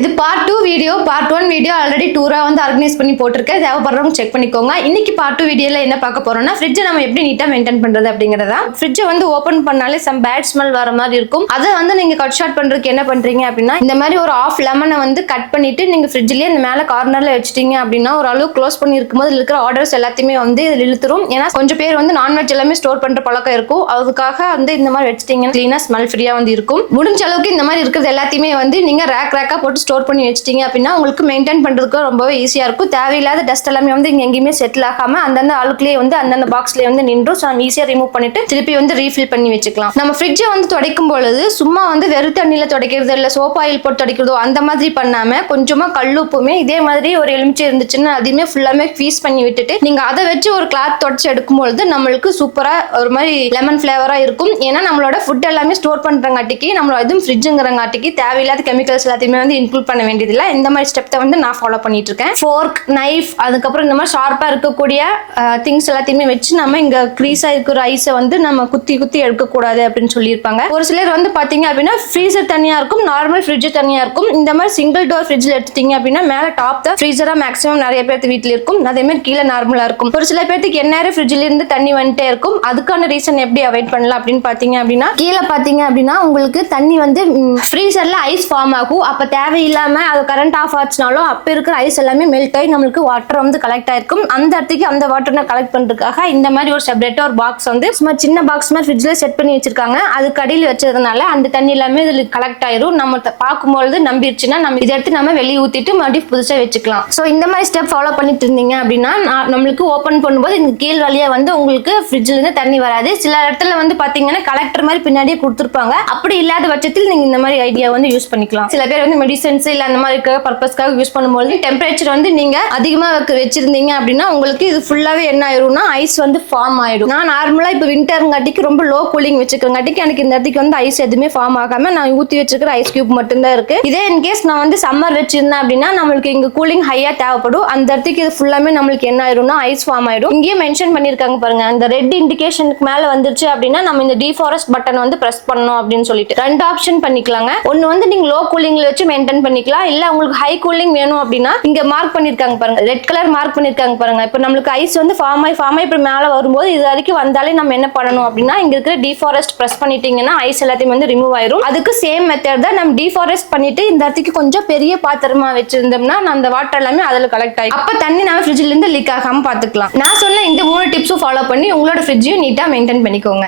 இது part 2 video. Part 1 video already டூரா வந்து ஆர்கனைஸ் பண்ணி போட்டிருக்கேன். தேவைப்படுறவங்க செக் பண்ணிக்கோங்க. இன்னைக்கு பார்ட் 2 வீடியோல என்ன பார்க்க போறோம்னா, ஃப்ரிட்ஜை நம்ம எப்படி நீட்டா மெயின்டைன் பண்றது அப்படிங்கறதா. ஃப்ரிட்ஜை வந்து ஓபன் பண்ணாலே சம் பேட் ஸ்மெல் வர மாதிரி இருக்கும். அதை வந்து நீங்க கட் ஷார்ட் பண்றதுக்கு என்ன பண்றீங்க அப்படின்னா, இந்த மாதிரி ஒரு ஆஃப் லெமனை வந்து கட் பண்ணிட்டு நீங்க ஃப்ரிட்ஜ்லயே இந்த மேல கார்னர்ல வச்சிட்டீங்க அப்படின்னா, ஒரு அளவு க்ளோஸ் பண்ணி இருக்கும்போது இருக்கிற ஆர்டர்ஸ் எல்லாத்தையுமே வந்து இதில் இழுத்துரும். ஏன்னா கொஞ்சம் பேர் வந்து நான்வெஜ் எல்லாமே ஸ்டோர் பண்ற பழக்கம் இருக்கும். அதுக்காக வந்து இந்த மாதிரி வச்சிட்டீங்கன்னா கிளீனா ஸ்மெல் ஃப்ரீயா வந்து இருக்கும். முடிஞ்ச அளவுக்கு இந்த மாதிரி இருக்கிறது எல்லாத்தையுமே வந்து நீங்க ரேக்கா போட்டு ஸ்டோர் பண்ணி வச்சிட்டீங்க அப்படின்னா உங்களுக்கு மெயின்டைன் பண்றதுக்கு ரொம்பவே ஈஸியா இருக்கும். தேவையில்லாத டஸ்ட் எல்லாமே வந்து இங்க எங்கேயுமே செட்டில் ஆகாம அந்தந்த ஆளுக்குள்ளேயே வந்து அந்தந்த பாக்ஸ்லயே வந்து நின்றும். நம்ம ஈஸியா ரிமூவ் பண்ணிட்டு திருப்பி வந்து ரீஃபில் பண்ணி வச்சுக்கலாம். நம்ம ஃப்ரிட்ஜை வந்து துடைக்கும் பொழுது சும்மா வந்து வெறும் தண்ணியில துடைக்கிறது இல்ல சோப் ஆயில் போட்டு துடைக்கிறதோ அந்த மாதிரி பண்ணாம கொஞ்சமா கல்லுப்புமே இதே மாதிரி ஒரு எலுமிச்சை இருந்துச்சுன்னா அதையுமே ஃபுல்லாமே ஃபீஸ் பண்ணி விட்டுட்டு நீங்க அதை வச்சு ஒரு கிளாத் தொடச்சு எடுக்கும்பொழுது நம்மளுக்கு சூப்பரா ஒரு மாதிரி லெமன் ஃபிளேவரா இருக்கும். ஏன்னா நம்மளோட ஃபுட் எல்லாமே ஸ்டோர் பண்றங்காட்டிக்கு நம்மளோட இதுவும் ஃப்ரிட்ஜுங்கிறங்காட்டிக்கு தேவையில்லாத கெமிக்கல்ஸ் எல்லாத்தையுமே வந்து இன்க்ளூட் பண்ண வேண்டியதில்லை. இந்த மாதிரி ஸ்டெப்த்தை வந்து நான் ஃபாலோ பண்ணிட்டு இருக்கேன். ஃபோர்க், நைஃப், அதுக்கப்புறம் இந்த மாதிரி ஷார்ப்பா இருக்கக்கூடிய திங்ஸ் எல்லாத்தையுமே வச்சு நம்ம இங்க க்ரீஸா இருக்கிற ஐஸை வந்து நம்ம குத்தி எடுக்கக்கூடாது அப்படின்னு சொல்லியிருப்பாங்க. ஒரு சிலர் வந்து பாத்தீங்க அப்படின்னா ஃப்ரீசர் தனியா இருக்கும், நார்மல் ஃப்ரிட்ஜ் தனியா இருக்கும். இந்த மாதிரி சிங்கிள் டோர் ஃப்ரிட்ஜ்ல எடுத்துட்டீங்க அப்படின்னா மேல டாப் தான் ஃப்ரீசரா மேக்ஸிமம் நிறைய பேருக்கு வீட்டுல இருக்கும். அதே மாதிரி கீழே நார்மலா இருக்கும். ஒரு சில பேருக்கு எந்நேரம் ஃப்ரிட்ஜ்ல இருந்து தண்ணி வந்துட்டே இருக்கும். அதுக்கான ரீசன் எப்படி அவாய்ட் பண்ணலாம் அப்படின்னு பாத்தீங்க அப்படின்னா, கீழே பாத்தீங்க அப்படின்னா உங்களுக்கு தண்ணி வந்து ஃப்ரீசர்ல ஐஸ் ஃபார்ம் ஆகும். அப்ப தேவையில்லாம அது கரண்ட் ஆஃப் ஆச்சுனாலும் அப்ப இருக்கிற ஐஸ் எல்லாமே மெல்ட் ஆகி நம்மளுக்கு வாட்டர் வந்து கலெக்ட் ஆயிருக்கும். அந்த இடத்துக்கு அந்த வாட்டரை கலெக்ட் பண்றதுக்காக இந்த மாதிரி ஒரு செப்பரேட்டா ஒரு பாக்ஸ் வந்து சும்மா சின்ன பாக்ஸ் மாதிரி ஃப்ரிட்ஜ்ல செட் பண்ணி வச்சிருக்காங்க. அதுக்கு அடியில் வச்சதுனால அந்த தண்ணி எல்லாமே இதுல கலெக்ட் ஆயிரும். நம்ம பார்க்கும்போது நம்பிடுச்சுன்னா நம்ம இதை எடுத்து நம்ம வெளியே ஊத்திட்டு மறுபடியும் புதுசா வச்சுக்கலாம். ஸோ இந்த மாதிரி ஸ்டெப் ஃபாலோ பண்ணிட்டு இருந்தீங்க அப்படின்னா நம்மளுக்கு ஓப்பன் பண்ணும்போது இந்த கீழ் வழியா வந்து உங்களுக்கு ஃப்ரிட்ஜ்ல இருந்து தண்ணி வராது. சில இடத்துல வந்து பாத்தீங்கன்னா கலெக்டர் மாதிரி பின்னாடியே கொடுத்துருப்பாங்க. அப்படி இல்லாத பட்சத்தில் நீங்க இந்த மாதிரி ஐடியா வந்து யூஸ் பண்ணிக்கலாம். சில பேர் வந்து மெடிசன்ஸ் இல்ல அந்த மாதிரி பர்பஸ்க்காக யூஸ் பண்ணும்போது டெம்பரேச்சர் வந்து நீங்க அதிகமா வச்சிருந்தீங்க அப்படின்னா உங்களுக்கு இது ஃபுல்லாவே என்ன ஆயிரும்னா ஐஸ் வந்து ஃபார்ம் ஆயிடும். நான் நார்மலா இப்போ விண்டர்ங்காட்டிக்கு ரொம்ப லோ கூலிங் வச்சுக்கிறங்காட்டிக்கு எனக்கு இந்த இடத்துக்கு வந்து ஐஸ் எதுவுமே ஃபார்ம் ஆகாம நான் ஊத்தி வச்சிருக்கிற ஐஸ் கியூப் மட்டும்தான் இருக்கு. இதே இன்கேஸ் நான் வந்து சம்மர் வச்சிருந்தேன் அப்படின்னா நம்மளுக்கு இங்க கூலிங் ஹையா தேவைப்படும். அந்த இடத்துக்கு இது ஃபுல்லாமே நம்மளுக்கு என்ன ஆயிரும்னா ஐஸ் ஃபார்ம் ஆயிடும். இங்கேயே மென்ஷன் பண்ணிருக்காங்க பாருங்க, அந்த ரெட் இண்டிகேஷனுக்கு மேல வந்துருச்சு அப்படின்னா நம்ம இந்த டிஃபாரஸ்ட் பட்டன் வந்து பிரஸ் பண்ணணும் அப்படின்னு சொல்லிட்டு ரெண்டு ஆப்ஷன் பண்ணிக்கலாங்க. ஒன்னு வந்து நீங்க லோ கூலிங்ல வச்சு மெயின்டைன் பண்ணிக்கலாம். இல்ல உங்களுக்கு ஹை கூலிங் வேணும் அப்படின்னா இங்க மார்க் பண்ணிருக்காங்க பாருங்க, ரெட் கலர் மார்க் பண்ணிருக்காங்க பாருங்க. இப்போ நம்மளுக்கு ஐஸ் வந்து ஃபார்ம் ஆகி இப்ப மேல வரும்போது இது வரைக்கும் வந்தாலே நம்ம என்ன பண்ணணும் அப்படின்னா இங்க இருக்கிற டிஃபாரஸ்ட் பிரஸ் பண்ணிட்டீங்கன்னா ஐஸ் எல்லாத்தையும் வந்து ரிமூவ் ஆயிரும். அதுக்கு சேம் மெத்தட் தான் நம்ம டிஃபாரஸ்ட் பண்ணிட்டு இந்த இடத்துக்கு கொஞ்சம் பெரிய பாத்திரமா வச்சிருந்தோம்னா அந்த வாட்டர் எல்லாமே அதுல கலெக்ட் ஆகும். அப்ப தண்ணி நம்ம ஃப்ரிட்ஜ்ல இருந்து லீக் ஆகாம பாத்துக்கலாம். நான் சொன்ன இந்த 3 டிப்ஸும் ஃபாலோ பண்ணி உங்களோட ஃப்ரிட்ஜையும் நீட்டா மெயின்டைன் பண்ணிக்கோங்க.